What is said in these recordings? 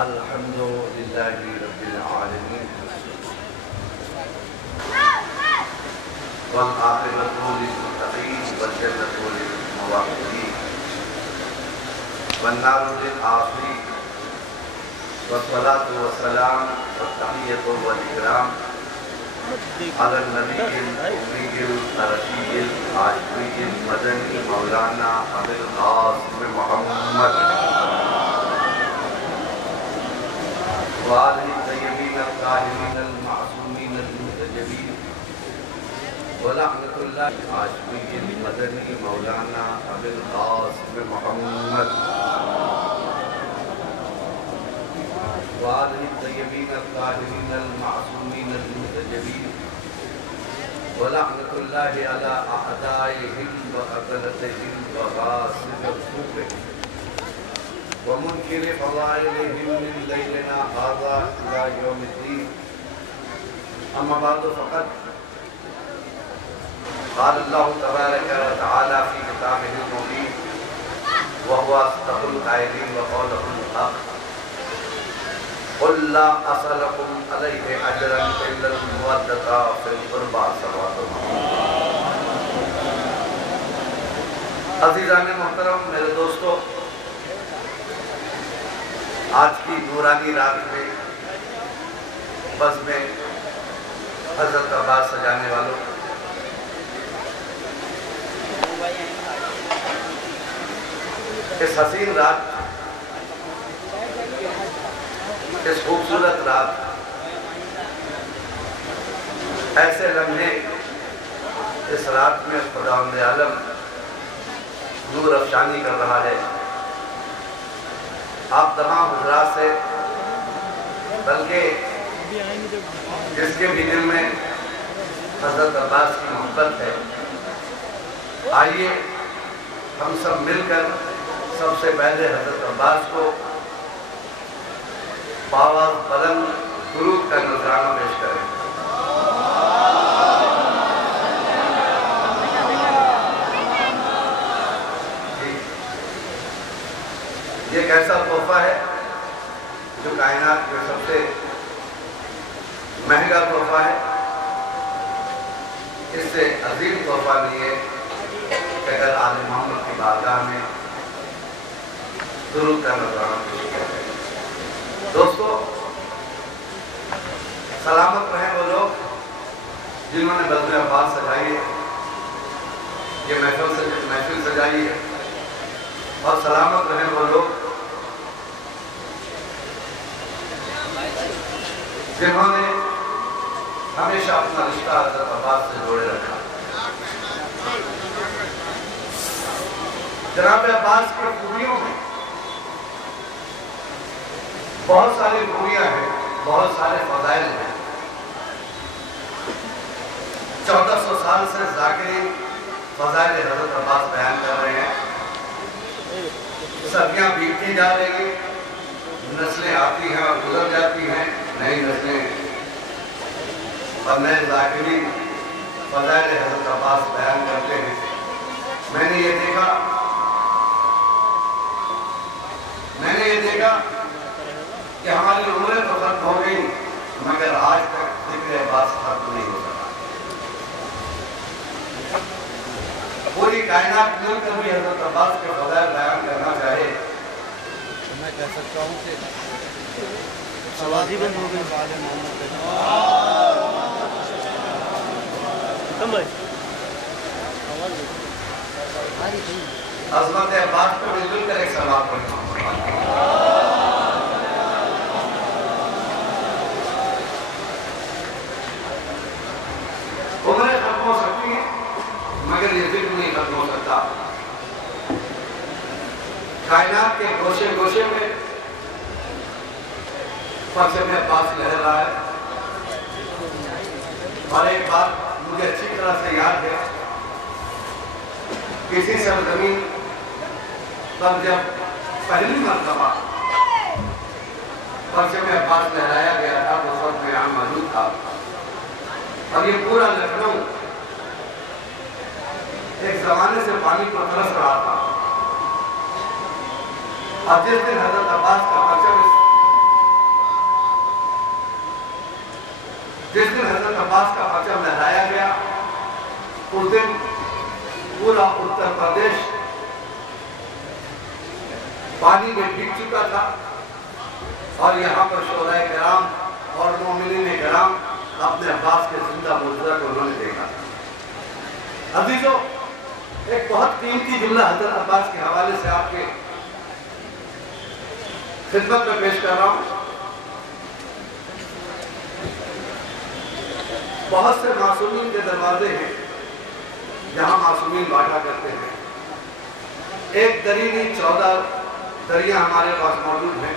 अल्हम्दुलिल्लाहि रब्बिल आलमीन वल आक़िबतु लिल-मुत्तक़ीन वल जन्नतु लिल-मुवक्किलीन वन नारु लिल-आसिरीन वस्सलातु वस्सलाम वत्तहिय्यतु वल इकराम अला नबिय्यिल उम्मिय्यिल रशीदिल आशिक़िल मदनी मौलाना अबुल क़ासिम मुहम्मद व आलिहि तय्यबीन अत्ताहिरीन अल-मासूमीन अल-मुंतजबीन व लअनतुल्लाहि आशिक़िल मदनी मौलाना अबुल क़ासिम मुहम्मद व आलिहि तय्यबीन अत्ताहिरीन अल-मासूमीन अल-मुंतजबीन व लअनतुल्लाहि अला अअदाइहिम व अक़लतिहिम व ग़ासिबि हुक़ूक़िहिम व मुनकिरि फ़ज़ाइलिहिम मिन लैलिना हाज़ा इला यौमिद्दीन अम्मा बअद फ़क़द क़ाल अल्लाहु तबारक व तआला फ़ी किताबिहिल मुबीन व हुवा अस्दक़ुल क़ाइलीन व क़ौलुहुल हक़ क़ुल ला असअलुकुम अलैहि अजरन इल्लल मवद्दता फ़िल क़ुरबा अज़ीज़ान मोहतरम, मेरे दोस्तों, आज की नूरानी रात में बस में हज़रत अब्बास सजाने वालों, इस हसीन रात, इस खूबसूरत रात, ऐसे लम्हे इस रात में खुदावंद आलम नूर अफ़शानी कर रहा है। आप तमाम हज़रात से, बल्कि जिसके भी दिल में हज़रत अब्बास की मोहब्बत है, आइए हम सब मिलकर सबसे पहले हज़रत अब्बास को बावाज़ बुलंद दुरूद का नज़राना पेश करें। ये एक ऐसा तोहफा है जो कायनात में सबसे महंगा तोहफा है। इससे अजीम तोहफा नहीं है कि अगर आले मोहम्मद की बारगाह में दुरूद का नज़राना पेश करें। दोस्तों, सलामत रहें वो लोग जिन्होंने बज़्म अब्बास सजाई है, ये महफिल सजाई है, और सलामत रहें वो लोग जिन्होंने हमेशा अपना रिश्ता हज़रत अब्बास से जोड़े रखा। जनाब अब्बास की खूबियों में बहुत सारी खूबियां हैं, बहुत सारे फज़ाइल हैं। 1400 साल से ज़ाकिरीन फज़ाइल हज़रत अब्बास बयान कर रहे हैं। सदियां बीतती जा रही हैं, नस्लें आती हैं और गुजर जाती हैं, नई नस्लें और नए ज़ाकिरीन फज़ाइल हज़रत अब्बास बयान करते हैं। मैंने ये देखा कि हमारी उम्रें तो खत्म हो गई, मगर आज तक ज़िक्र अब्बास खत्म नहीं हो सका। पूरी कायनात मिलकर भी हज़रत अब्बास के फज़ाइल बयान करना चाहे तो मैं कह सकता हूँ कि आवाज़ी बंद हो गई। अज़मत अब्बास को मिलजुल कर एक सलाम पढ़ता हूँ। उम्रें खत्म हो सकती हैं, मगर ये जिक्र नहीं खत्म हो सकता। कायनात के गोशे गोशे में परचम अब्बास लहर रहा है। और एक बात मुझे अच्छी तरह से याद है, किसी सरजमीन पर जब पहली मरतबा परचम अब्बास लहराया गया था तो उस वक्त मैं यहाँ मौजूद था, और ये पूरा लखनऊ एक जमाने से पानी पर तरस रहा था। और जिस दिन हजरत अब्बास का परचम पूरा उत्तर प्रदेश पानी में भीग चुका था और यहाँ पर शोहराए किराम और मोमिनीन किराम अपने अब्बास के जिंदा मुर्दा को उन्होंने देखा। अजीजों, एक बहुत कीमती जुमला हजरत अब्बास के हवाले से आपके खिदमत में पेश कर रहा हूँ। बहुत से मासूमीन के दरवाजे हैं जहां मासूमीन बांटा करते हैं। एक दरी नहीं 14 दरिया हमारे पास मौजूद है।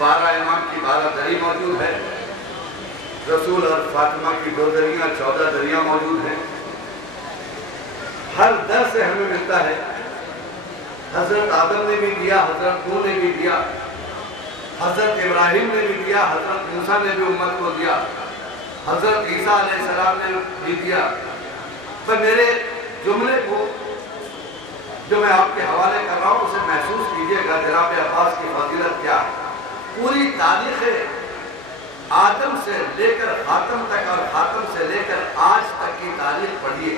12 इमाम की 12 दरी मौजूद है। रसूल और फातिमा की 2 दरियां 14 दरिया मौजूद हैं। हर दर से हमें मिलता है। हजरत आदम ने भी दिया, हजरत नूह ने भी दिया, हजरत इब्राहिम ने भी दिया, हजरत मूसा ने भी उम्मत को दिया, हजरत ईसा अलैहिस्सलाम ने भी दिया। तो मेरे जुमले को जो मैं आपके हवाले कर रहा हूँ उसे महसूस कीजिएगा जनाब अब्बास की फजीलत क्या है। पूरी तारीख आदम से लेकर खातम तक और खातम से लेकर आज तक की तारीख पढ़िए।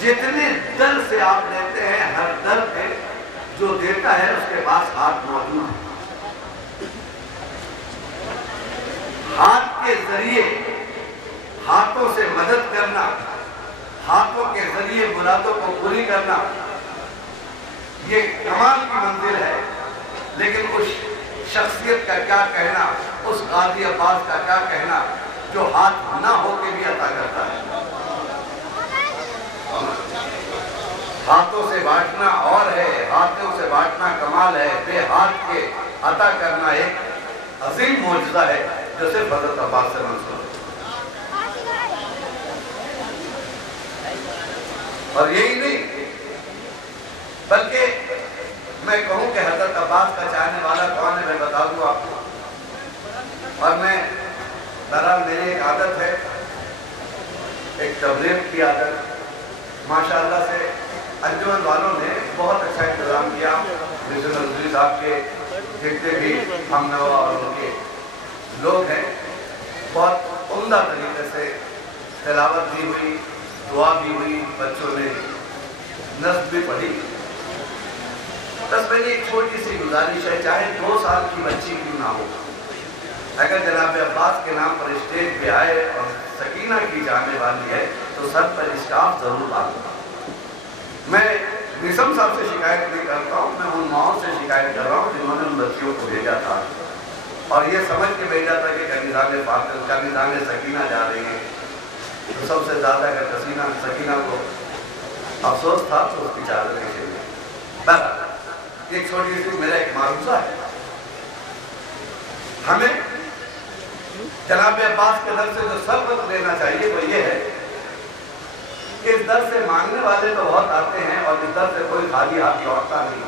जितने दर से आप लेते हैं हर दर पे जो देता है उसके पास हाथ मौजूद है। हाथ के जरिए हाथों से मदद करना, हाथों के जरिए मुरादों को पूरी करना, ये कमाल की मंजिल है। लेकिन उस शख्सियत का क्या कहना, उस गाजी अब्बास का क्या कहना जो हाथ ना होके भी अता करता है। हाथों से बांटना और है, हाथों से बांटना कमाल है। बेहाथ के अता करना एक अजीम मौजज़ा है जो सिर्फ हज़रत अब्बास से मंसूब है। और यही नहीं बल्कि मैं कहूं कि हज़रत अब्बास का चाहने वाला कौन है मैं बता दूं आपको। और मैं बहरहाल मेरी एक आदत है, एक तबलीग की आदत। माशाअल्लाह से अंजुमन वालों ने बहुत अच्छा इंतजाम किया। मिस्टर नजरी साहब के जितने भी हम नवा और उनके लोग हैं बहुत उम्दा तरीके से तिलावत भी हुई, दुआ भी हुई, बच्चों ने नस्ब भी पढ़ी। बस मेरी एक छोटी सी गुजारिश है, चाहे 2 साल की बच्ची क्यों ना हो, अगर जनाब अब्बास के नाम पर स्टेज पे आए और सकीना की जाने वाली है तो सर पर स्टाफ जरूर डालूंगा। मैं निज़ाम साहब से शिकायत नहीं करता हूँ, मैं उन माओं से शिकायत कर रहा हूँ जिन्होंने उन बच्चियों को भेजा था और ये समझ के भेजा था कि कनीज़ाने सकीना जा रही है। तो सबसे ज़्यादा अगर सकीना को अफसोस था तो उसकी चादर के लिए। बहरहाल एक छोटी सी मेरा एक मारूसा है, हमें जनाब अब्बास के दर से जो सबक लेना चाहिए वो ये है कि इस दर से मांगने वाले तो बहुत आते हैं और इस दर से कोई खाली हाथ लौटता नहीं।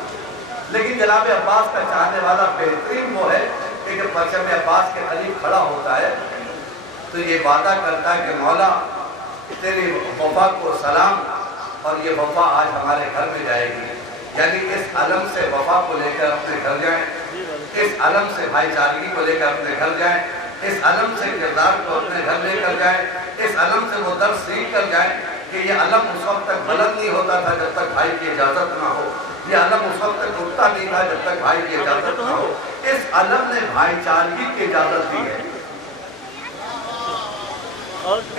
लेकिन जनाब अब्बास का चाहने वाला बेहतरीन वो है कि जब परचम अब्बास के करीब खड़ा होता है तो ये वादा करता है कि मौला तेरी वफा को सलाम, और ये वफा आज हमारे घर में जाएगी। यानी इस अलम से वफा को लेकर अपने घर जाएं, इस अलम से भाईचारगी को लेकर अपने घर जाएं, इस अलम से किरदार को अपने घर लेकर जाएं, इस अलम से वो दर्द सीख कर जाएं कि ये अलम उस वक्त तक गलत नहीं होता था जब तक भाई की इजाजत ना हो, ये अलम उस वक्त तक उठता नहीं था जब तक भाई की इजाजत ना हो। इस अलम ने भाईचारगी की इजाजत दी है,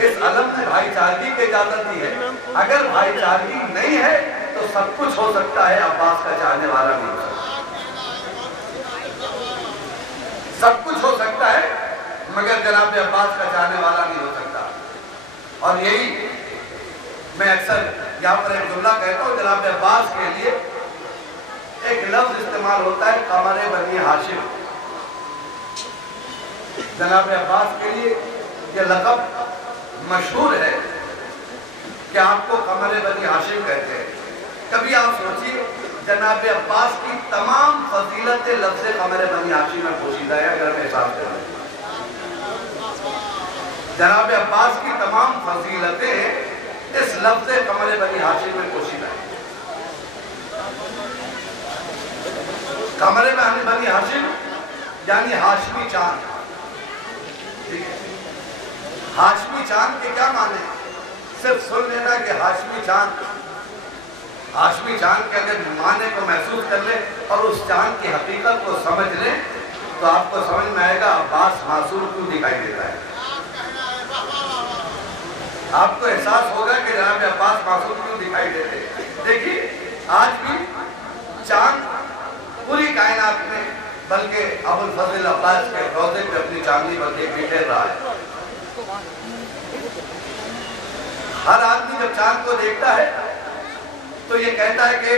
इस अलम ने भाईचारगी की इजाजत दी है। अगर भाईचारगी नहीं है तो सब कुछ हो सकता है, अब्बास का चाहने वाला नहीं हो सकता। सब कुछ हो सकता है मगर जनाब अब्बास का चाहने वाला नहीं हो सकता। और यही मैं अक्सर यहाँ पर एक जुमला कहता हूँ, जनाब अब्बास के लिए एक लफ्ज इस्तेमाल होता है कमरे बनी हाशिम। जनाब अब्बास के लिए ये लक़ब मशहूर है कि आपको कमरे बनी हाशिम कहते हैं। कभी आप सोचिए जनाब अब्बास की तमाम फजीलतें लफ्ज़ कमरे बनी हाशिम में पोशीदा है। अगर मैं हिसाब करूँ जनाब अब्बास की तमाम फजीलतें इस लफ्ज़ कमरे बनी हाशिम में पोशीदा है। कमरे बनी हाशिम यानी हाशमी चांद। ठीक है, हाशमी चांद के क्या माने? सिर्फ सुन लेना कि हाशमी चांद के अगर माने को महसूस कर ले और उस चांद की हकीकत को समझ ले तो आपको समझ में आएगा अब्बास मासूम क्यों दिखाई देता है। आपको एहसास होगा कि जनाब अब्बास मासूम क्यों दिखाई देते हैं। देखिए आज भी चांद पूरी कायनात में, बल्कि अबुल फजल अब्बास के रोजे पे अपनी चांदनी बन के बिखेर रहा है। हर आदमी जब चांद को देखता है तो ये कहता है कि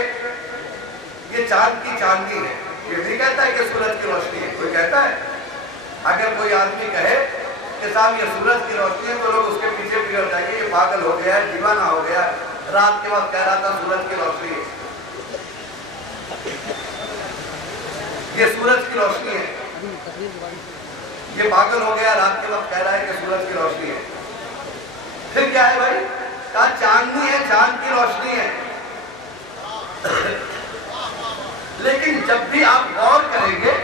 ये चांद की चांदनी है, ये नहीं कहता है कि सूरज की रोशनी है। कोई कहता है, अगर कोई आदमी कहे कि साहब ये सूरज की रोशनी है तो लोग उसके पीछे बिगड़ जाएंगे, ये पागल हो गया है, दीवाना हो गया है, रात के वक्त कह रहा था सूरज की रोशनी है, ये सूरज की रोशनी है, ये पागल हो गया, रात के वक्त कह रहा है कि सूरज की रोशनी है। फिर क्या है भाई? कहा चांदनी है, चांद की रोशनी है। लेकिन जब भी आप गौर करेंगे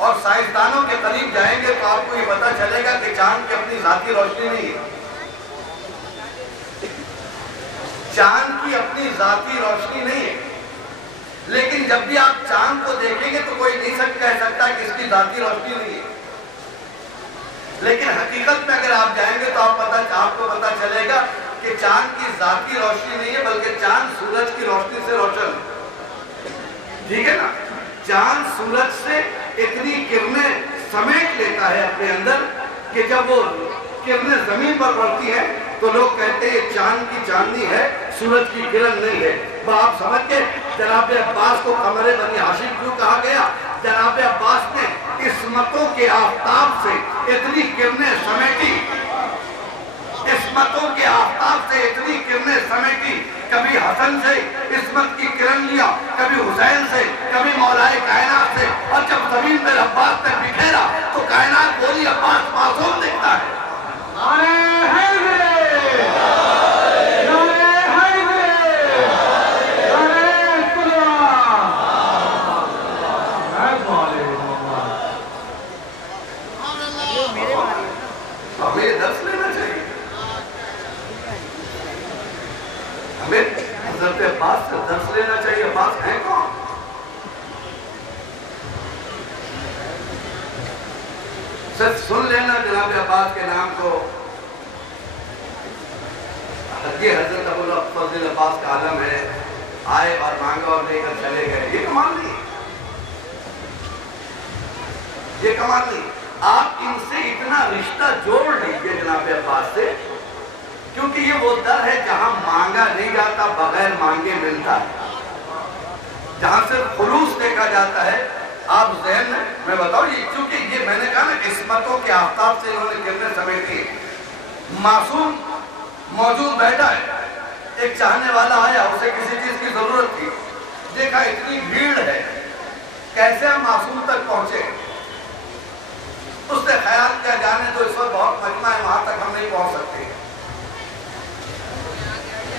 और साइंसदानों के करीब जाएंगे तो आपको ये पता चलेगा कि चांद की अपनी जाती रोशनी नहीं है। चांद की अपनी जाती रोशनी नहीं है। लेकिन जब भी आप चांद को देखेंगे तो कोई नहीं कह सकता कि इसकी जाती रोशनी नहीं है। लेकिन हकीकत में अगर आप जाएंगे तो आपको पता चलेगा कि चांद की जाती रोशनी नहीं है, बल्कि चांद सूरज की रोशनी से रोशन है। ठीक है ना? चांद सूरज से इतनी किरणें समेट लेता है अपने अंदर कि जब वो किरणें जमीन पर पड़ती हैं तो लोग कहते हैं चांद की चांदनी है, सूरज की किरण नहीं है। वह आप समझ के जनाब अब्बास को कमरे बनी हाशिम क्यों कहा गया? जनाब अब्बास ने इस्मतों के आफताब से इतनी किरणें समेटी, इस्मतों के आफताब से इतनी किरणें समेटी। कभी हसन से इस्मत की किरण लिया, कभी हुसैन से, कभी मौलाए कायनात से, और जब जमीन पर अब्बास ने बिखेरा तो कायनात बोली अब्बास मासूम दिखता है। हमें दर्श लेना चाहिए, हमें हज़रत अब्बास से दर्श लेना चाहिए। अब्बास है कौन? सिर्फ सुन लेना जनाब अब्बास के नाम को, ये हजरत अबुल फजल अब्बास का आलम है, आए और मांगा और लेकर चले गए, ये कमाल नहीं, ये कमाल नहीं। आप इनसे इतना रिश्ता जोड़ लीजिए जनाब अब्बास से, क्योंकि ये वो दर है जहां मांगा नहीं जाता, बगैर मांगे मिलता है, जहां सिर्फ खुलूस देखा जाता है। आप ज़हन में मैं बताऊं, ये क्योंकि ये मैंने कहा ना किस्मतों के आफ्ताब से इन्होंने किरणें समेटी। मासूम मौजूद बैठा है, एक चाहने वाला आया, उसे किसी चीज की जरूरत थी, देखा इतनी भीड़ है, कैसे हम मासूम तक पहुंचे? उसने ख्याल किया जाने तो इस वक्त बहुत मजमा है, वहां तक हम नहीं पहुंच सकते,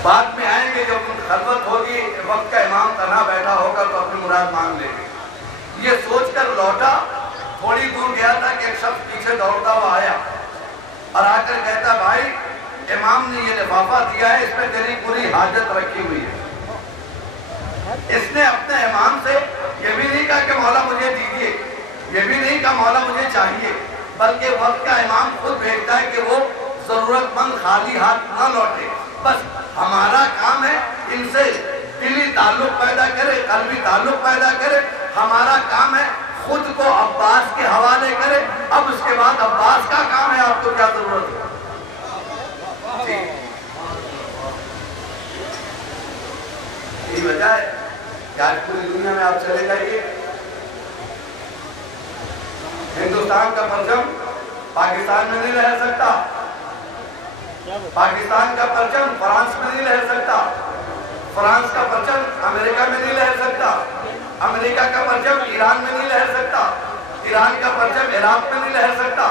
बाद में आएंगे, जब खलवत होगी, वक्त का इमाम तन्हा बैठा होगा तो अपनी मुराद मांग लेंगे। ये सोचकर लौटा, थोड़ी दूर गया था कि एक शख्स पीछे दौड़ता हुआ आया और आकर कहता, भाई इमाम ने ये लिफाफा दिया है, इसमें तेरी पूरी हाजत रखी हुई है। इसने अपने इमाम से ये भी नहीं कहा कि मौला मुझे दीजिए, ये भी नहीं कहा मौला मुझे चाहिए, बल्कि वक्त का इमाम खुद भेजता है कि वो जरूरतमंद खाली हाथ न लौटे। बस हमारा काम है इनसे दिली ताल्लुक पैदा करे, कल्बी ताल्लुक पैदा करे। हमारा काम है खुद को अब्बास के हवाले करे। अब उसके बाद अब्बास का काम है आपको क्या जरूरत है। यही वजह है कि आज पूरी दुनिया में आप चले जाइए, हिंदुस्तान का परचम पाकिस्तान में नहीं रह सकता, पाकिस्तान का परचम फ्रांस में नहीं रह सकता, फ्रांस का परचम अमेरिका में नहीं रह सकता, अमेरिका का परचम ईरान में नहीं रह सकता, ईरान का परचम इराक में नहीं रह सकता,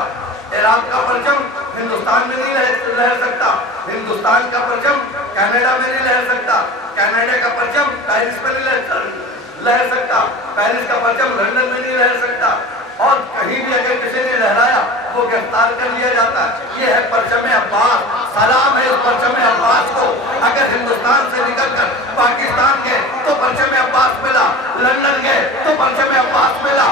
इराक का परचम हिंदुस्तान में नहीं रह सकता, हिंदुस्तान का परचम कनाडा में नहीं रह सकता, कनाडा का परचम पेरिस में नहीं रह सकता, पेरिस का परचम लंदन में नहीं रह सकता। और कहीं भी अगर किसी ने लहराया को गिरफ्तार कर लिया जाता है। ये है परचम अब्बास, सलाम है इस परचम अब्बास को। अगर हिंदुस्तान से निकलकर पाकिस्तान गए तो परचम अब्बास मिला, लंदन गए तो परचम अब्बास मिला,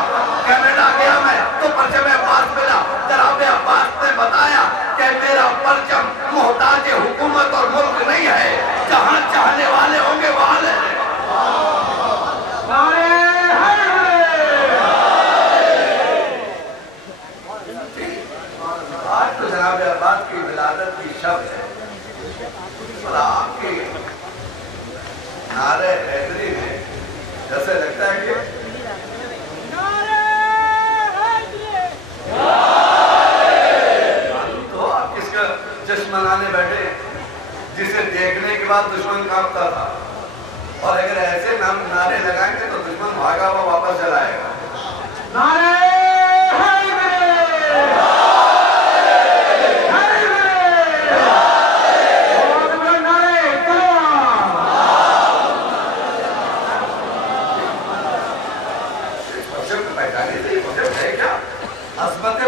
कनाडा गया मैं तो परचम अब्बास मिला। जनाब अब्बास ने बताया कि मेरा परचम मोहताज हुकूमत और मुल्क नहीं है, जहां चाहने वाले होंगे वहां ले। आज तो जनाब अब्बास की विलादत की शब्द है और आपके नारे हैदरी में जैसे लगता है कि तो आप किसका जश्न मनाने बैठे जिसे देखने के बाद दुश्मन कांपता था। और अगर ऐसे नारे लगाएंगे तो दुश्मन भागा हुआ वापस चलाएगा।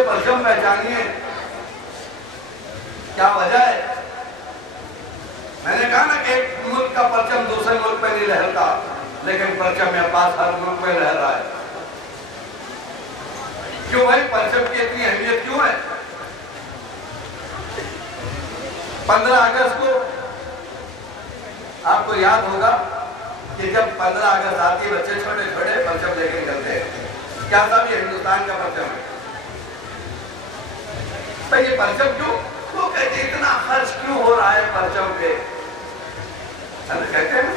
परचम पहचानिए, क्या वजह है? मैंने कहा ना कि एक मुल्क का परचम दूसरे मुल्क में नहीं लहरता, लेकिन परचम अब्बास हर मुल्क में लहर रहा है। क्यों भाई? परचम की इतनी अहमियत क्यों है? 15 अगस्त को आपको याद होगा कि जब 15 अगस्त आती है, बच्चे छोटे छोटे परचम लेके निकलते हैं। क्या साहब ये हिंदुस्तान का परचम है? तो ये परचम क्यों? वो कहते इतना खर्च क्यों हो रहा है परचम पे? कहते हैं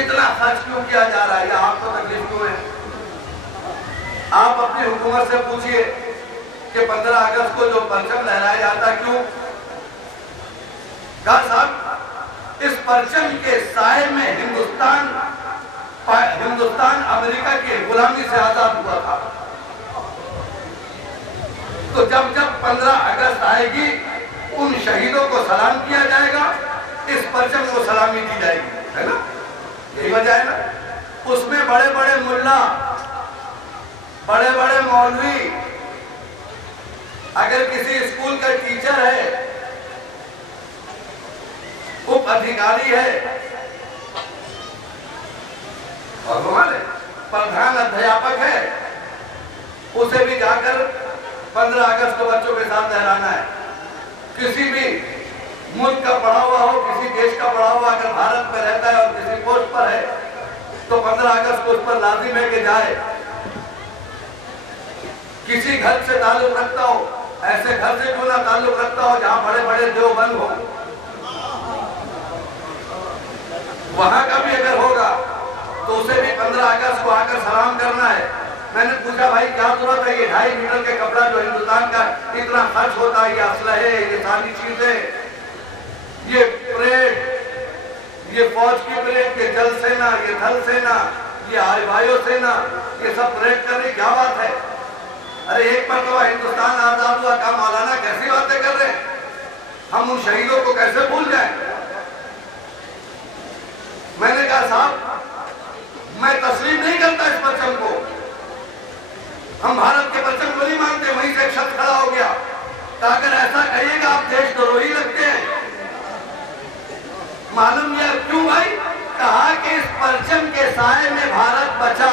इतना खर्च क्यों किया जा रहा है, या आपको तकलीफ क्यों है? आप अपनी हुकूमत से पूछिए कि 15 अगस्त को जो परचम लहराया जाता है क्यों? कहा साहब इस परचम के साए में हिंदुस्तान अमेरिका की गुलामी से आजाद हुआ था। तो जब जब 15 अगस्त आएगी उन शहीदों को सलाम किया जाएगा, इस परचम को सलामी दी जाएगी, है ना? यही वजह है ना। उसमें बड़े बड़े मुल्ला, बड़े बड़े मौलवी, अगर किसी स्कूल का टीचर है, उप अधिकारी है और हमारे प्रधान अध्यापक है, उसे भी जाकर 15 अगस्त को बच्चों के साथ लहराना है। किसी भी मुल्क का पढ़ा हुआ हो, किसी देश का पढ़ा हुआ अगर भारत में रहता है और किसी पोस्ट पर है, तो 15 अगस्त को उस पर लाजिम है कि जाए। किसी घर से ताल्लुक रखता हो, ऐसे घर से क्यों ना ताल्लुक रखता हो जहां बड़े बड़े देवबंद हो, वहां का भी अगर होगा तो उसे भी 15 अगस्त को आकर सलाम करना है। मैंने पूछा भाई क्या जरूरत है ये 2.5 मीटर के कपड़ा जो हिंदुस्तान का इतना खर्च होता है, ये असलहे, ये सारी चीजें, ये परेड, ये फौज की परेड, ये जल सेना, ये थल सेना, ये वायु सेना, ये सब परेड करने क्या बात है? अरे एक मरतबा हिंदुस्तान आजाद हुआ, का मौलाना कैसी बातें कर रहे हैं? हम उन शहीदों को कैसे भूल जाएं? मैंने कहा साहब मैं तस्लीम नहीं करता इस परचम को, हम भारत के परचम को नहीं मानते। वहीं से एक शख्स खड़ा हो गया, तो अगर ऐसा कहिएगा आप देशद्रोही लगते हैं। मालूम यह क्यों भाई? कहा कि इस परचम के साए में भारत बचा।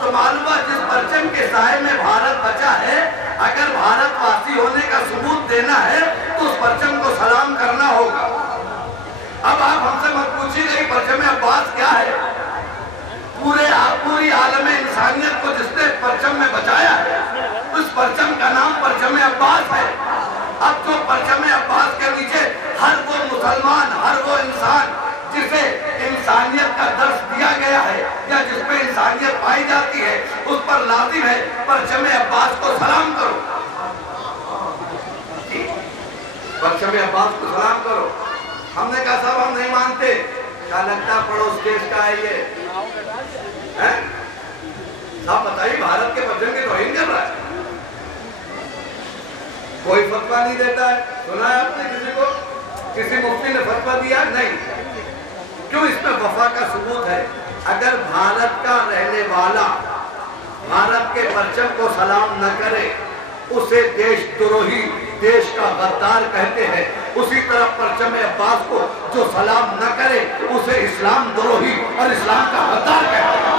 तो मालूम है जिस परचम के साए में भारत बचा है, अगर भारतवासी होने का सबूत देना है तो उस परचम को सलाम करना होगा। अब आप हमसे मत पूछिएगा परचम अब्बास क्या है। पूरी आलम इंसानियत को जिसने परचम में बचाया है, उस परचम का नाम परचम अब्बास है। अब जो परचम अब्बास के नीचे हर वो मुसलमान, हर वो इंसान जिसे इंसानियत का दर्श दिया गया है या जिसमें इंसानियत पाई जाती है, उस पर लाजिम है परचम अब्बास को सलाम करो। परचम अब्बास को सलाम करो। हमने कहा साहब हम नहीं मानते। क्या लगता पड़ोस देश का है ये? साहब बताइए भारत के परचम की तौहीन कर रहा है, कोई फतवा नहीं देता है। सुना है आपने किसी को? किसी मुफ्ती ने फतवा दिया? नहीं। क्यों? इसमें वफा का सबूत है। अगर भारत का रहने वाला भारत के परचम को सलाम न करे उसे देशद्रोही, देश का गद्दार कहते हैं। उसी तरह परचम अब्बास को जो सलाम न करे उसे इस्लाम द्रोही और इस्लाम का गद्दार कहते हैं।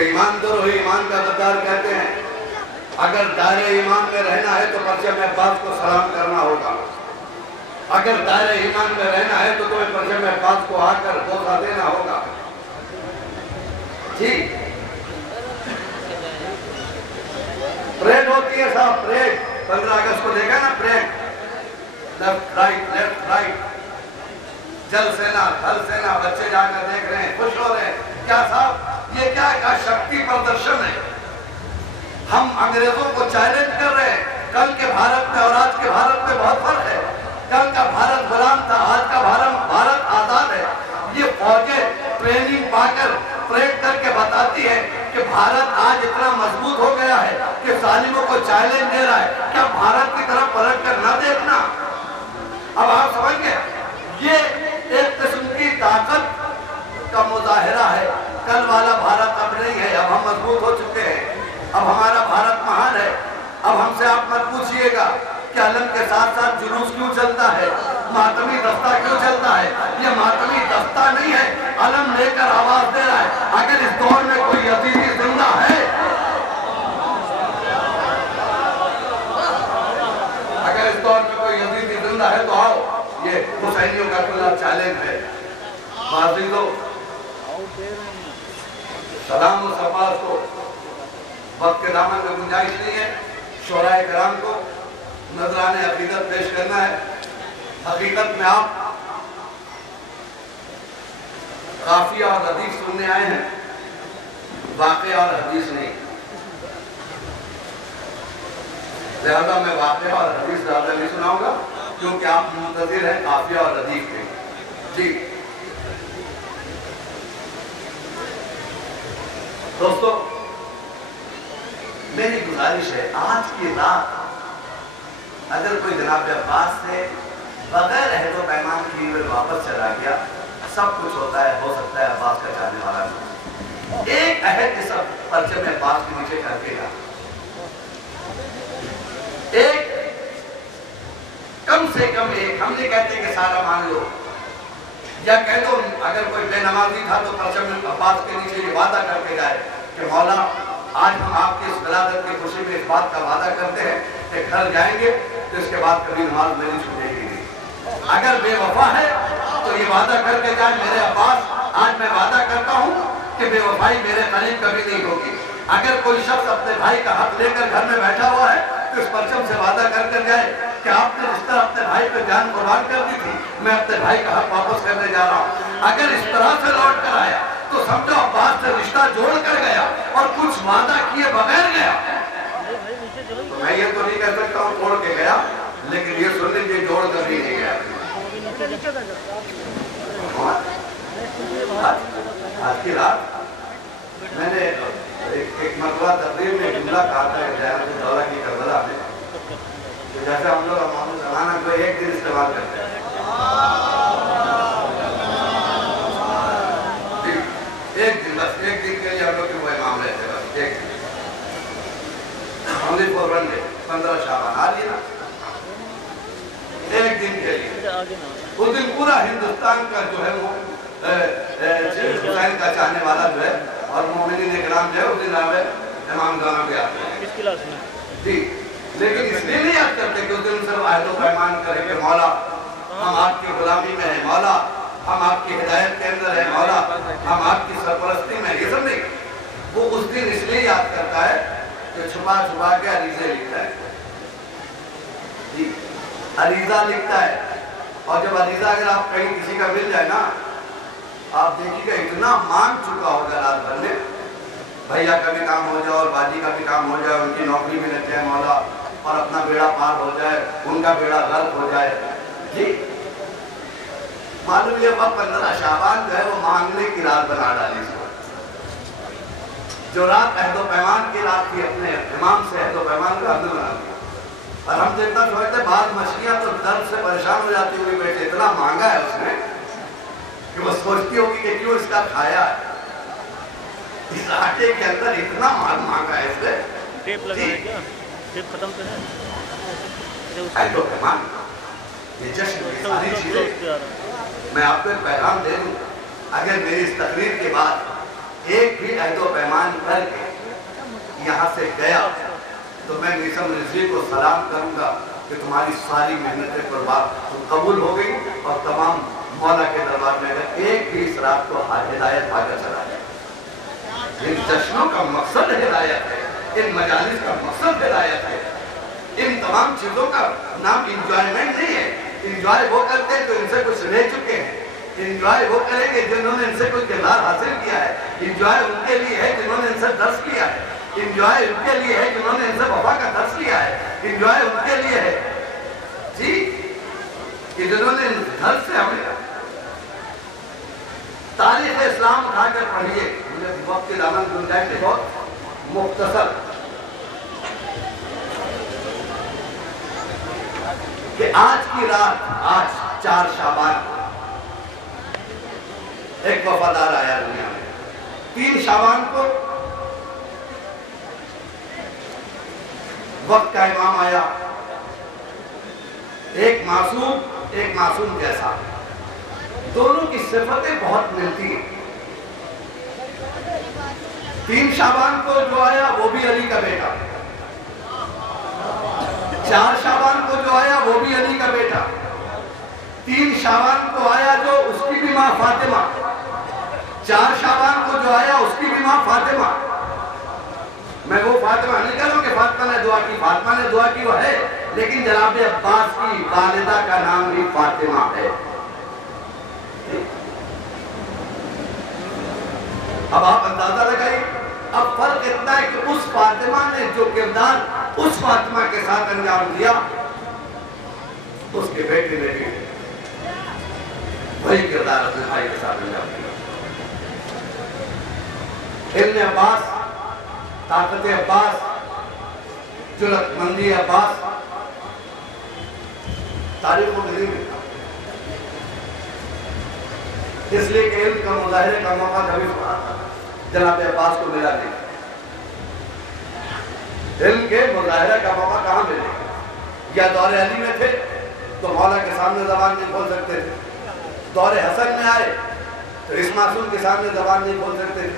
ईमान द्रोही, ईमान का गद्दार कहते हैं। अगर दायरे ईमान में रहना है तो परचम अब्बास को सलाम करना होगा। अगर दायरे ईमान में रहना है तो तुम्हें परचम अब्बास को आकर बोसा देना होगा। ठीक, परेड होती है साहब, परेड 15 अगस्त को देखा ना, परेड लेफ्ट राइट, जल सेना, थल सेना, बच्चे जाकर देख रहे हैं, खुश हो रहे हैं। क्या साहब, ये क्या शक्ति प्रदर्शन है। हम अंग्रेजों को चैलेंज कर रहे हैं। कल के भारत में और आज के भारत में बहुत फर्क है। कल का भारत गुलाम था, आज का भारत आजाद है। ये फौजें ट्रेनिंग पाकर परेड करके बताती है कि भारत आज इतना मजबूत हो गया है कि जालिमों को चैलेंज दे रहा है। क्या भारत की तरफ पलट कर न देखना? अब आप समझ गए, ये एक किस्म की ताकत का मुजाहिरा है। कल वाला भारत अब नहीं है, अब हम मजबूत हो चुके हैं। अब हमारा भारत महान है। अब हमसे आप मत पूछिएगा कि अलम के साथ साथ जुलूस क्यों चलता है, मातमी दस्ता क्यों चलता है। ये मातमी दस्ता नहीं है, अलम लेकर आवाज दे रहा है। अगर इस दौर में कोई यजीदी जिंदा है, अगर इस दौर में कोई यजीदी जिंदा है तो आओ, ये हुसैनियों का खुला चैलेंज है। माजिदो सलाम और सफास को वक्त के दामन में गुंजाइश नहीं है। शोराए कराम को नजराने हकीकत पेश करना है। हकीकत में आप काफिया और हदीस सुनने आए हैं, वाक़या और हदीस नहीं। लिहाजा मैं वाक़या और हदीस ज्यादा नहीं सुनाऊंगा क्योंकि आप मुंतज़िर हैं काफिया और हदीस के। जी दोस्तों, मेरी गुजारिश है, आज की रात अगर कोई जनाब अब्बास से बगैर अहद पैमान किए हुए वापस चला गया, सब कुछ होता है, हो सकता है अब्बास का चाहने वाला नहीं। एक अहद इस परचम अब्बास के नीचे करके जा, एक कम से कम एक, हम नहीं कहते कि सारा मान लो या कह दो। अगर कोई बेनमाजी था तो परचम अब्बास के नीचे ये वादा करके जाए कि मौला आज हम आपकी इस विलादत की खुशी में इस बात का वादा करते हैं कि घर जाएंगे तो इसके बाद कभी नमाज मेरी छूटेगी नहीं। अगर बेवफा है तो ये वादा करके जाए, मेरे अब्बास आज मैं वादा करता हूँ कि बेवफाई मेरे करीब कभी नहीं होगी। अगर कोई शख्स अपने भाई का हक लेकर घर में बैठा हुआ है तो इस परचम से वादा कर जाए कि आपने जिस तरह अपने भाई पे जान कुर्बान कर दी थी, मैं अपने भाई का हक वापस करने जा रहा हूँ। अगर इस तरह से लौट कर आया तो समझो अब्बास से रिश्ता जोड़ कर गया और कुछ वादा किए बगैर गया। तो मैं ये तो नहीं कह सकता हूँ तोड़ के गया, लेकिन ये सुन लीजिए जोड़ कर भी नहीं गया। आज की रात मैंने एक मरतबा तकरीर में जुमला कहा था दौला की करबला में, तो जैसे हम लोग अमामुल ज़माना को एक दिन इस्तेमाल करते हैं, एक दिन, बस एक दिन के लिए हम लोग के वो मामले थे, बस एक दिन, ओनली फॉर वन डे, 15 शाबान आ रही ना, एक दिन के लिए। उस दिन पूरा हिंदुस्तान का जो है वो हुसैन का चाहने वाला जो है और मोमिनीन इकराम जो है उस दिन आवे इमाम गाना पे आते हैं। किस क्लास में? जी, लेकिन इसलिए नहीं याद करते कि उस दिन सिर्फ आयतो पैमान करेंगे, मौला हम आपकी गुलामी में है, मौला हम आपकी हिदायत के अंदर है, मौला हम आपकी सरपरस्ती में, ये सब नहीं। वो उस दिन इसलिए याद करता है कि छुपा छुपा के अरीज़े लिखता है। जी, अरीज़ा लिखता है, और जब अरीज़ा अगर आप कहीं किसी का मिल जाए ना, आप देखिएगा इतना मांग चुका होगा रात भर में, भैया का भी काम हो जाए और बाजी का भी काम हो जाए, उनकी नौकरी भी लग जाए मौला, और अपना बेड़ा पार हो जाए, उनका बेड़ा गर्क हो जाए। जी, मालूम ये वक्त 15 शाबान जो है वो मांगने की रात बना डाली। जो रात अहदो पैमान की रात थी, अपने इमाम से अहदो पैमान का अब्दुल बना दिया। और हम जितना समझते बाद मछलियां तो दर्द से परेशान हो जाती होगी, बेटे इतना मांगा है उसने कि वो सोचती होगी कि क्यों इसका खाया है, इस आटे के अंदर इतना माल मांगा है इसने। टेप लगा है क्या? टेप खत्म तो है। अहदो पैमान ये जश्न की सारी चीजें मैं आपको एक पैगाम दे दूं, अगर मेरी इस तकरीर के बाद एक भी अहदो पैमान करके यहाँ से गया तो मैं मीसम रिजवी को सलाम करूंगा कि तुम्हारी सारी मेहनतें बर्बाद कबूल हो गई, और तमाम मौला के दरबार में अगर एक भी इस रात को हिदायत भागा चला जाए। इन जश्नों का मकसद हिदायत है, इन मजालिस का मकसद हिदायत है। इन तमाम चीजों का नाम इंजॉयमेंट नहीं है। इंजॉय वो करते हैं जो इनसे कुछ ले चुके हैं, इंजॉय वो करेंगे जिन्होंने इनसे कोई किरदार हासिल किया है, इंजॉय उनके लिए है जिन्होंने इनसे दर्स किया है, इंजॉय उनके लिए है जिन्होंने इनसे वफा का दर्स लिया है, इंजॉय उनके लिए है जी कि जिन्होंने घर से हमें तारीख इस्लाम उठाकर पढ़िए। मुझे वक्त की दामन गुंजाइश बहुत मुख्तसर कि आज की रात, आज 4 शाबान एक वफादार आया दुनिया में। 3 शाबान को वक्त का इमाम आया, एक मासूम जैसा, दोनों की सिफतें बहुत मिलती हैं। 3 शाबान को जो आया वो भी अली का बेटा, 4 शाबान को जो आया वो भी अली का बेटा, 3 शाबान को आया जो उसकी भी मां फातिमा, 4 शाबान को जो आया उसकी भी मां फातिमा। मैं वो फातिमा नहीं कह रहा हूं कि फातिमा ने दुआ की, फातिमा ने दुआ की वो है, लेकिन जनाब अब्बास की वालिदा का नाम भी फातिमा है। अब आप अंदाजा लगाइए, अब फर्क इतना है कि उस फातिमा ने जो किरदार उस फातिमा के साथ अंजाम दिया, उसके बेटे ने भी वही किरदार अपने भाई के साथ अंजाम दिया। इल्म अब्बास, ताकत अब्बास, जुर्रतमंदी अब्बास, तारीख में नहीं मिलता, इसलिए कि इल्म का मुजाहिरे का मौका कभी जनाब अब्बास को मिला नहीं। इल्म के मुजाहिरे का मौका कहाँ मिलेगा? या दौरे अली में थे तो मौला के सामने जबान नहीं खोल सकते थे, दौरे हसन में आए तो इस मासूम के सामने जबान नहीं खोल सकते थे,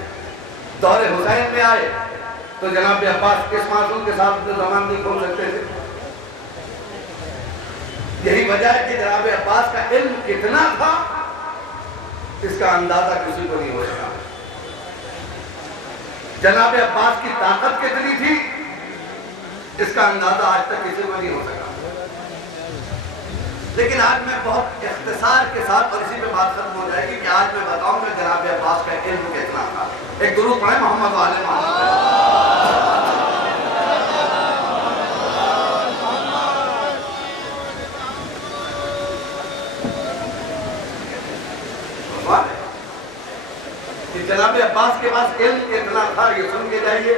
दौरे हुसैन में आए तो जनाब अब्बास किस मासूम के साथ जबान नहीं खोल सकते थे। यही वजह है कि जनाब अब्बास का इल्म कितना था इसका अंदाजा किसी को नहीं हो सका। जनाब अब्बास की ताकत कितनी थी इसका अंदाजा आज तक किसी को नहीं हो सका। लेकिन आज मैं बहुत इख्तिसार के साथ, और इसी पे बात खत्म हो जाएगी, कि आज मैं बताऊंगा जनाब अब्बास का इल्म कितना था। एक दुरूद पढ़े मोहम्मद वाले मोहम्मद। जनाब अब्बास के पास इल्म कितना था ये सुन के जाइए,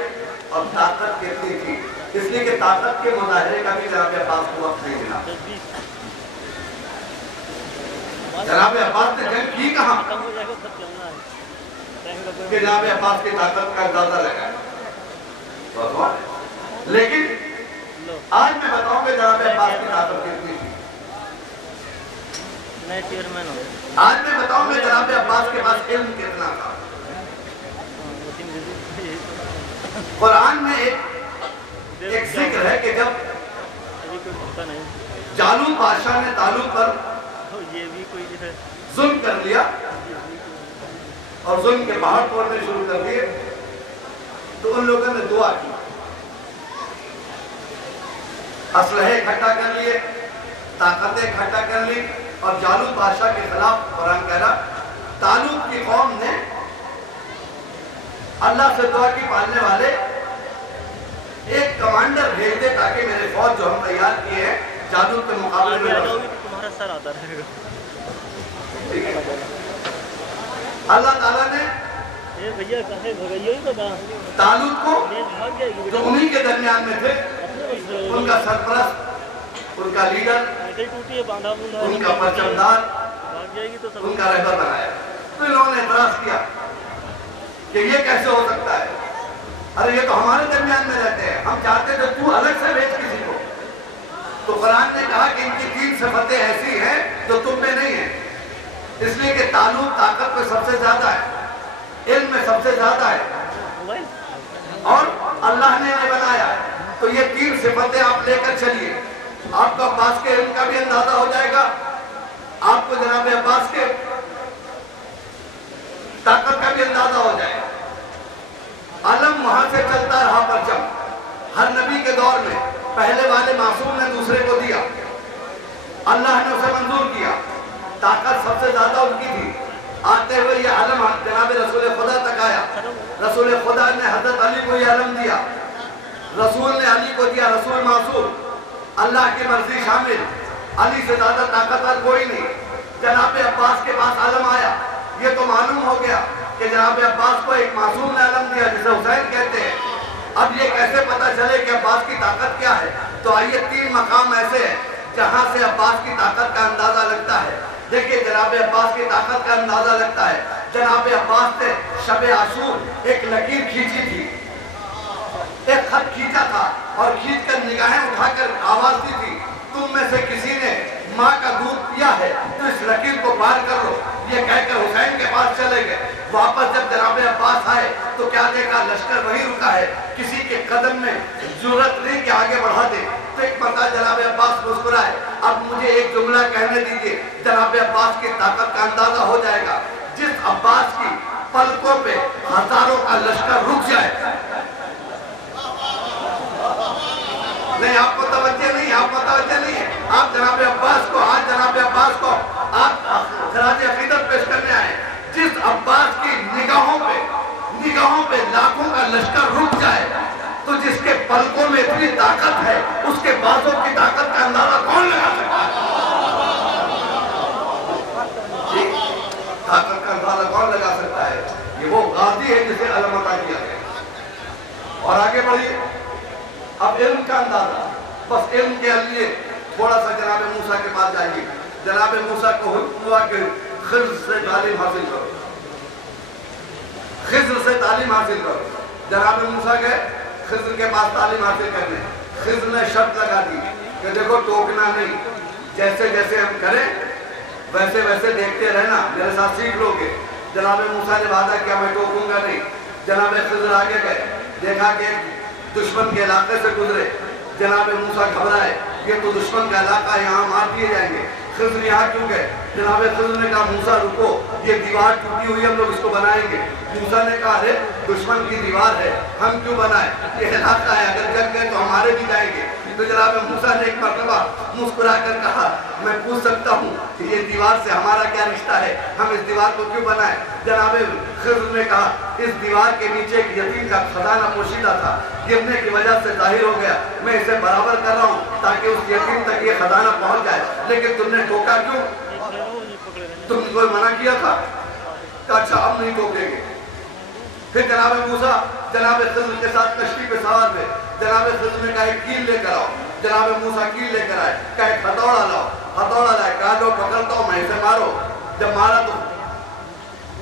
और ताकत कितनी थी, इसलिए कि ताकत के मुजाहिरे का भी जनाब अब्बास को वक्त नहीं मिला। जनाब अब्बास ने जंग की कहां कि जनाब अब्बास की ताकत का अंदाजा लगाया, लेकिन आज मैं बताऊंगा जनाब अब्बास की ताकत कितनी थी। आज मैं बताऊंगा जनाब अब्बास के पास इल्म कितना था। कुरान में एक जिक्र है कि जब जालूत बादशाह ने तालूत पर जुल्म कर लिया और जुल्म के पहाड़ तोड़ने शुरू कर दिए, तो उन लोगों ने दुआ की, असलहे इकट्ठा कर लिए, ताकतें इकट्ठा कर ली, और जालूत बादशाह के खिलाफ कुरान कह रहा, तालूत की कौम ने अल्लाह से दुआ की, पालने वाले एक कमांडर भेज दे ताकि मेरे फौज जो हम तैयार किए हैं जालूत के मुकाबले में तुम्हारा सर आता रहेगा। अल्लाह ताला ने ये भैया कहे भगैया ही बता तालूत को ये भाग जाएगी जो उन्हीं के दरमियान में थे, उनका सरपरस्त, उनका लीडर, ऐसे टूटी है बांधा बूंधा उनका परचमदार, भाग जाएगी तो सब उनका रहबर बनाया। तो इन लोगों ने एतराज किया कि ये कैसे हो सकता है, अरे ये तो हमारे दरमियान में रहते हैं, हम चाहते थे तू अलग से भेज किसी को। तो कुरान ने कहा कि इनकी 3 सिफतें ऐसी हैं जो तुम में नहीं है, इसलिए कि तालूत ताकत में सबसे ज्यादा है, इल्म में सबसे ज्यादा है और अल्लाह ने इन्हें बनाया है। तो ये 3 सिफतें आप लेकर चलिए, आपको अब्बास के इल्म का भी अंदाजा हो जाएगा, आपको जनाब अब्बास के ताकत का भी अंदाजा हो जाएगा। अलम वहां से चलता रहा परचम, हर नबी के दौर में पहले वाले मासूम ने दूसरे को दिया, अल्लाह ने उसे मंजूर किया, ताकत सबसे ज्यादा उनकी थी। आते हुए ये अलम जनाब रसूल खुदा तक आया, रसूल खुदा ने हजरत अली को ये अलम दिया, रसूल ने अली को दिया, रसूल मासूम, अल्लाह की मर्जी शामिल, अली से ज्यादा ताकतवर कोई नहीं। जनाब अब्बास के पास अलम आया, ये तो मालूम हो गया कि जनाब अब्बास को एक मासूम ने अलम दिया जिसे हुसैन कहते हैं। अब ये कैसे पता चले कि अब्बास की ताकत क्या है? तो आइए 3 मकाम ऐसे हैं जहां से अब्बास की ताकत का अंदाजा लगता है। देखिए जनाब अब्बास की ताकत का अंदाजा लगता है, जनाब अब्बास ने शब आशूर एक लकीर खींची थी, एक खत खींचा था और खींच कर निगाहें उठाकर आवाज दी थी, तुम में से किसी ने माँ का दूध पिया है तो इस लकीर को पार कर लो। ये कहकर हुसैन के पास चले गए। वापस जब जनाब अब्बास आए तो क्या देखा, लश्कर वहीं रुका है, किसी के कदम में जरूरत नहीं कि आगे बढ़ा दे। तो एक मरतबा जनाब अब्बास मुस्कुराए, अब मुझे एक जुमला कहने दीजिए, जनाब अब्बास की ताकत का अंदाजा हो जाएगा। जिस अब्बास की पलकों पे हजारों का लश्कर रुक जाए, नहीं आपको तवज्जो नहीं, आपको तवज्जो नहीं है, आप जनाब अब्बास को आज जनाब अब्बास को आप खराज अकीदत पेश करने आए। जिस अब्बास की निगाहों पे लाखों का लश्कर रुक जाए, तो जिसके पलकों में इतनी ताकत है, उसके बाजों की ताकत का अंदाजा कौन लगा सकता है? ताकत का अंदाजा कौन लगा सकता है? ये वो गाजी है जिसे अलम अता किया गया। और आगे बढ़िए, अब इल्म का अंदाजा, बस इल्म के लिए थोड़ा सा जनाब मूसा के पास जाइए। जनाब मूसा को हुक्म हुआ कि खिज़्र से तालीम हासिल करो, खिज़्र से तालीम हासिल करो। जनाब मूसा गए खिज़्र के पास तालीम हासिल करने। खिज़्र ने शर्त लगा दी कि देखो टोकना नहीं, जैसे जैसे हम करें वैसे वैसे देखते रहना, मेरे साथ सीख लोगे। जनाब मूसा ने वादा किया मैं टोकूंगा नहीं। जनाब खिज़्र आगे गए, देखा कि दुश्मन के इलाके से गुजरे। जनाब मूसा घबराए, ये तो दुश्मन का इलाका है, यहाँ मार दिए जाएंगे। खिज़्र यहाँ क्यों गए? जनाब खिज़्र ने कहा मूसा रुको, ये दीवार टूटी हुई है, हम लोग इसको बनाएंगे। मूसा ने कहा अरे दुश्मन की दीवार है, हम क्यों बनाए, ये इलाका है, अगर जग गए तो हमारे भी जाएंगे। तो जनाब मूसा ने एक मरतबा मुस्कुरा कर कहा मैं पूछ सकता हूँ कि ये दीवार से हमारा क्या रिश्ता है, हम इस दीवार को क्यों बनाए? जनाब खिज़्र ने कहा इस दीवार के नीचे एक यतीम का खजाना पोशीदा था, गिरने की वजह से जाहिर हो गया, मैं इसे बराबर कर रहा हूँ ताकि उस यतीम तक ये खजाना पहुँच जाए। लेकिन तुमने टोका क्यों? तुमको मना किया था? अच्छा अब नहीं टोकेंगे। फिर जनाब मूसा जनाब खिज़्र के साथ कश्ती पे सवार हुए। जनाब खिज़्र ने कहा एक कील लेकर आओ। जनाब मूसा कील लेकर आए, कहा एक हथौड़ा लाओ। हथौड़ा लाए, कहा लो पकड़ता हूँ मैं, इसे मारो। जब मारा तो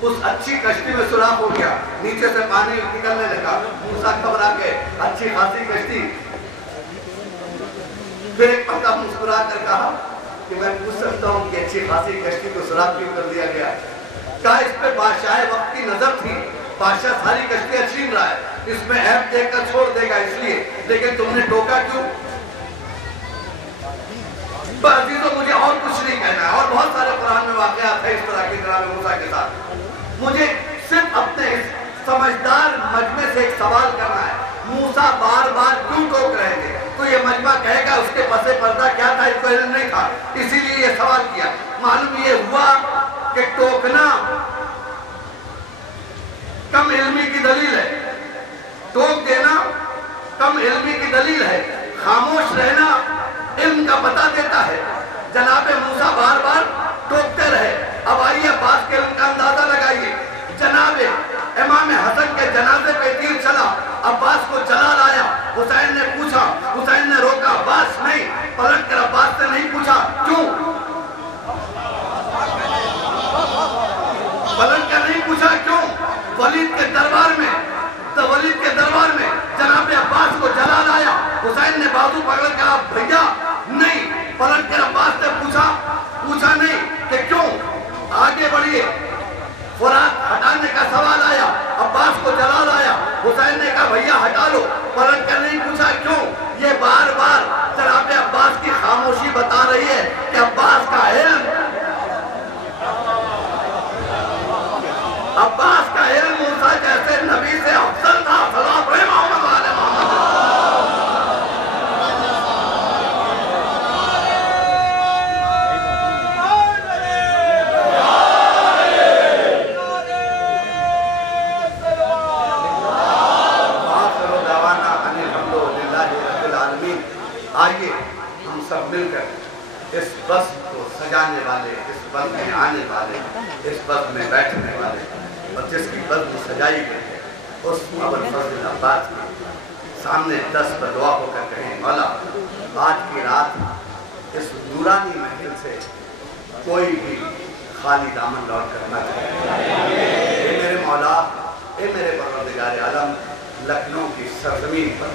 उस अच्छी कश्ती में सुराख हो गया, नीचे से पानी निकलने लगा। मूसा घबरा के, अच्छी खासी कश्ती। फिर एक पक्का मुस्कुरा कर कहा कि मैं पूछ सकता हूँ कि अच्छी खासी कश्ती को सुराख क्यों कर दिया गया? कहा इस पे बादशाह वक्त की नजर थी, बादशाह सारी कश्तियां छीन रहा है, इसमें ऐप देखकर छोड़ देगा इसलिए, लेकिन तुमने टोका क्यों? अजीजों मुझे और कुछ नहीं कहना है, और बहुत सारे कुरान में वाकयात है इस तरह के जनाब मूसा के साथ। मुझे सिर्फ अपने इस समझदार मजमे से एक सवाल करना है, मूसा बार बार क्यों टोक रहे थे? तो ये मजमा कहेगा उसके पसे पर्दा क्या था, इसको इल्म नहीं था, इसीलिए ये सवाल किया। मालूम ये हुआ कि टोकना कम इल्मी की दलील है, टोक देना कम इल्मी की दलील है, खामोश रहना इल्म का बता देता है। जनाब मूसा बार बार टोकते रहे। अब आइए बात के इल्म का अंदाजा लगाइए। जनाब इमाम हसन के जनाजे पे तीर चला, अब्बास को जला लाया। हुसैन ने पूछा, हुसैन ने रोका, अब्बास नहीं, पलट कर अब्बास से नहीं पूछा क्यों, पलट कर नहीं पूछा क्यों। वलीद के दरबार में, तो वलीद के दरबार में जनाब अब्बास को जला लाया। हुसैन ने बाजू पकड़ कर कहा भैया नहीं, पलट कर अब्बास से पूछा नहीं कि क्यों, आगे बढ़िए। फुरात हटाने का सवाल आया, अब्बास को जला लाया। हुसैन ने कहा भैया हटा लो, पलट कर नहीं पूछा क्यों। ये बार बार जनाब अब्बास की खामोशी बता रही है कि अब्बास का इल्म, अब्बास का इल्म मूसा जैसे नबी से अफजल था। सलाम रे मोहम्मद वाले मोहम्मद। आइए हम सब मिलकर इस बस को सजाने वाले, इस बस में आने वाले, इस बस में बैठने वाले और जिसकी बस में सजाई गई है उस अबुल फजल अब्बास के सामने 10 पर दुआ होकर कहें मौला आज की रात इस नूरानी महफिल से कोई भी खाली दामन लौट कर न जाए। ये मेरे मौला, ये मेरे परवरदिगार आलम, लखनऊ की सरजमीन पर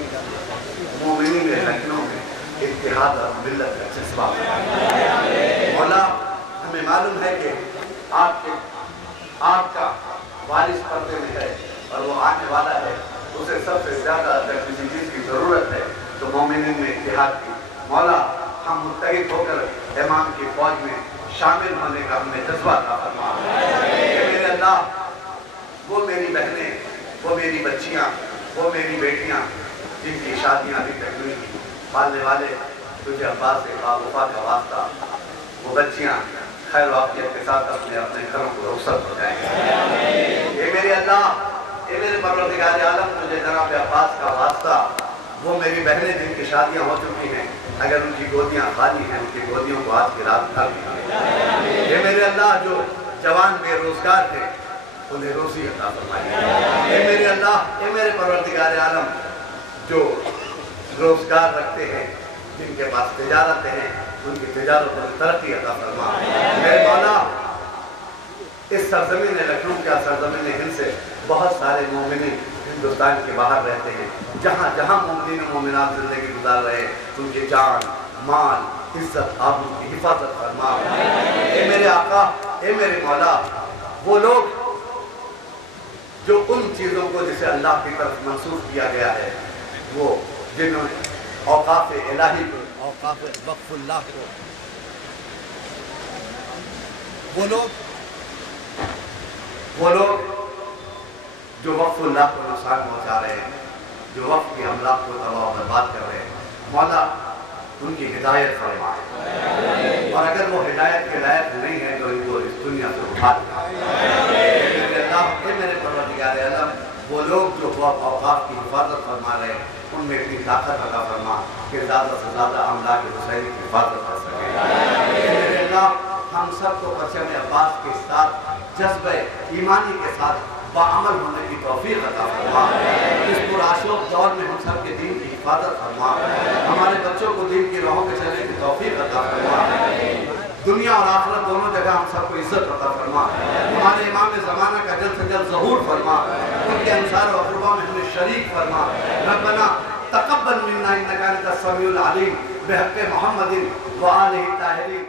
मोमिनीन ने लखनऊ में इत्तेहाद और मिल्लत का जज्बा। मौला हमें मालूम है कि आपका वारिस पर्दे में है और वो आने वाला है, उसे सबसे ज्यादा अगर किसी चीज की जरूरत है तो मोमिनीन में इत्तेहाद की। मौला हम मुत्तहिद होकर इमाम की फौज में शामिल होने का हमें जज्बा अता फरमा। मेरे अल्लाह, वो मेरी बहनें, वो मेरी बच्चियां, वो मेरी बेटियां जिनकी शादियां अभी तक नहीं की, पालने वाले तुझे अब्बास से वफा का वास्ता, वो बच्चियां खैर वाफियत के साथ अपने अपने घरों को रुखसत हो जाएंगे। ये मेरे अल्लाह, ये मेरे परवरदिगार आलम, तुझे जनाब अब्बास का वास्ता, वो मेरी बहनें जिनकी शादियां हो चुकी हैं, अगर उनकी गोदियां खाली हैं उनकी गोदियों को आज की रात भर दीजिए। ये मेरे अल्लाह, जो जवान बेरोजगार थे उन्हें रोजी अता फरमाइए। ये मेरे अल्लाह, ये मेरे परवरदिगार आलम, जो रोजगार रखते हैं, जिनके पास तिजारतें हैं, उनकी तिजारत में तरक्की अता फरमा। मेरे मौला, इस सरजमीन लखनऊ क्या सरजमीन हिंद से बहुत सारे मोमिनीन हिंदुस्तान के बाहर रहते हैं, जहाँ जहाँ मोमिनीन मोमिनात जिंदगी गुजार रहे उनकी जान, माल, इज्जत, आबरू की हिफाजत फरमा। ए मेरे आका, ए मेरे मौला, वो लोग जो उन चीज़ों को जिसे अल्लाह की तरफ मंसूब किया गया है, वो जिन्होंने औकाफ इलाही को, औकाफ वक्फुल्लाह को, वो लोग जो वक्फुल्लाह को नुकसान पहुंचा रहे हैं, जो वक्फ की अमलाक को तबाह बर्बाद कर रहे हैं, मौला उनकी हिदायत फरमाए और अगर वो हिदायत के लायक नहीं है तो इनको इस दुनिया से उठा दे। मेरे परवरदिगार आलम, वो लोग जो औकाफ की हिफाजत फरमा रहे हैं उनमें इतनी ताकत अता फरमा कि ज़्यादा से ज़्यादा अमलाक हुसैनी की हिफाजत कर सके। हम सबको परचम अब्बास के साथ जज्बे ईमानी के साथ बाअमल होने की तौफीक अता फरमा। इस पुराशोक दौर में हम सब के दीन की हिफाजत फरमा, हमारे बच्चों को दीन की राहों पे चलने की तौफीक अता फरमा। दुनिया और आखिरत दोनों जगह हम सबको इज्जत अता फरमा। हमारे इमाम ज़माना का जल्द से जल्द ज़हूर फरमा, उनके अंसार व अक़रबा में हमें शरीक फरमा। रब्बना तक़ब्बल मिन्ना इन्नका अंतस समीउल अलीम बिहक़्क़ि मुहम्मदिन व आलिहि ताहिरीन।